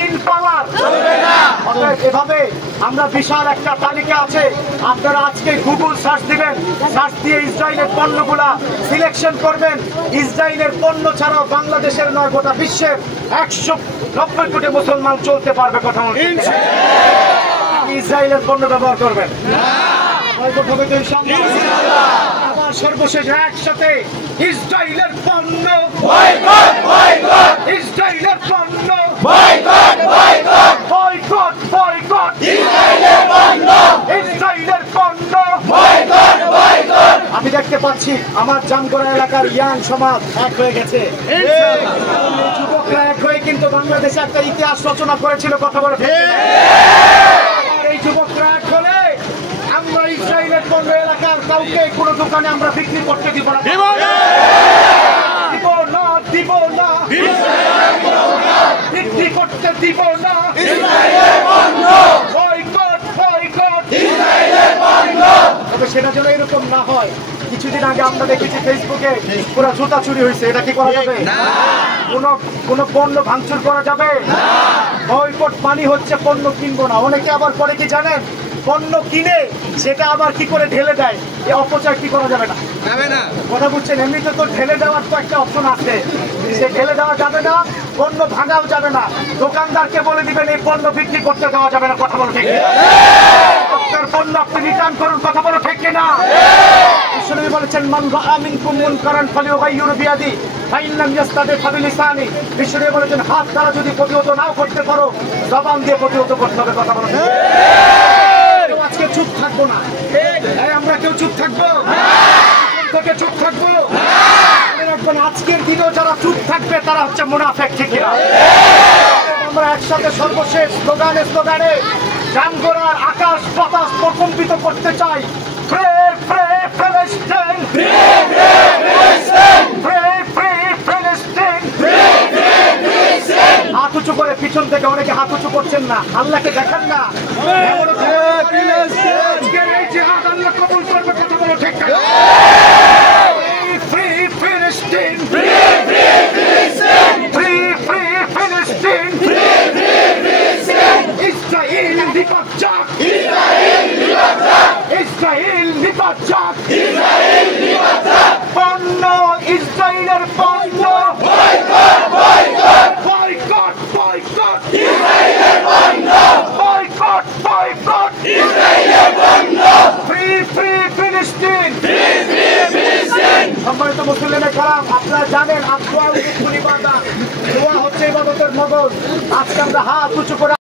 ঋণ পাওয়ার চলবে না। অতএব এভাবে আমরা বিশাল একটা তালিকা আছে, আপনারা আজকে গুগল সার্চ দিবেন, সার্চ দিয়ে ইসরায়েলের পণ্যগুলা সিলেকশন করবেন। ইসরায়েলের পণ্য ছাড়াও বাংলাদেশের নয় গোটা বিশ্বের 190 কোটি মুসলমান চলতে পারবে। কথা ইসরায়েলের পণ্য ব্যবহার করবেন আবার সর্বশেষ একসাথে ইসরায়েলের পণ্য বয়কট, বয়কট, ইসরায়েলের পণ্য বয়কট, বয়কট, বয়কট, বয়কট, ইসরায়েলের পণ্য, ইসরায়েলের পণ্য বয়কট, বয়কট। আমি দেখতে পাচ্ছি আমার জামগড়া এলাকার ইয়াং সমাজ এক হয়ে গেছে। যুবকরা এক হয়ে কিন্তু বাংলাদেশে একটা ইতিহাস রচনা করেছিল। কথা বলে এই যুবকরা এক হলে আমরা ইসরায়েলের পণ্য এলাকার কাউকে কোনো দোকানে আমরা বিক্রি করতে দিব না, দিব না, দিব না, বিক্রি করতে দিব না। বয়কট, বয়কট, তবে সেটা যেন এরকম না হয়। কিছুদিন আগে আমরা দেখেছি ফেসবুকে পুরো জুতা চুরি হয়েছে। এটা কি করা যাবে? কোন পণ্য ভাঙচুর করা যাবে? বয়কট মানে হচ্ছে পণ্য কিনবো না। অনেকে আবার পরে কি জানেন, পণ্য কিনে সেটা আবার কি করে ঢেলে দেয়। এই অপচয় কি করা যাবে না? কথা বুঝছেন? এমনিতে তো ঢেলে দেওয়ার তো একটা অপশন আছে, সে ঢেলে দেওয়া যাবে না, পণ্য ভাঙাও যাবে না। দোকানদারকে বলে দিবেন এই পণ্য বিক্রি করতে দেওয়া যাবে না। কথা বলো ঠিক কিনা? আপনার পণ্য আপনি রিটার্ন করুন। কথা বলো ঠিক কিনা? বিশ্বনবী বলেছেন মান রাআ মিনকুম মুনকারান ফালিয়ুগাইয়িরু বিয়াদি ফাইন লাম ইস্তাতি ফাবিলিসানি। বিশ্বনবী বলেছেন হাত দ্বারা যদি প্রতিহত নাও করতে পারো, জবান দিয়ে প্রতিহত করতে হবে। কথা বলো ঠিক? আজকে চুপ থাকবো না, আমরা কেউ চুপ থাকবো থেকে চুপ থাকবো। আজকের দিনেও যারা চুপ থাকবে তারা হচ্ছে মুনাফিক। ঠিক কিনা? আমরা একসাথে সর্বশেষ স্লোগানে স্লোগানে জামগড়ার আকাশ বাতাস প্রকম্পিত করতে চাই। ফ্রি ফ্রি ফিলিস্তিন, ফ্রি ফ্রি ফিলিস্তিন, ফ্রি ফ্রি ফিলিস্তিন, ফ্রি ফ্রি ফিলিস্তিন। হাত উঁচু করে পিছন থেকে অনেকে হাত উঁচু করছেন না, আল্লাহকে দেখান না। আজকের এই জিহাদ আল্লাহ কবুল করবে। কথা বলো ঠিক কিনা? ফ্রি ফিলিস্তিন, ফ্রি ফ্রি ফিলিস্তিন, ফ্রি ফ্রি ফিলিস্তিন, ফ্রি ফ্রি ফিলিস্তিন। ইসরায়েল নিপাত, ইসরায়েল নিপাত, ইসরায়েল নিপাত, ইসরায়েল নিপাত। পণ্য ইসরায়েলের পণ্য বয়কট, বয়কট, বয়কট, বয়কট, ইসরায়েলের পণ্য বয়কট, বয়কট, ইসরায়েলের পণ্য। ফ্রি ফ্রি ফিলিস্তিন, ফ্রি ফ্রি ফিলিস্তিন। সম্মানিত মুসলিম কালাম, আপনারা জানেন দোয়া হচ্ছে ইবাদতের মগজ। আজকে আমরা হাত উঁচু করে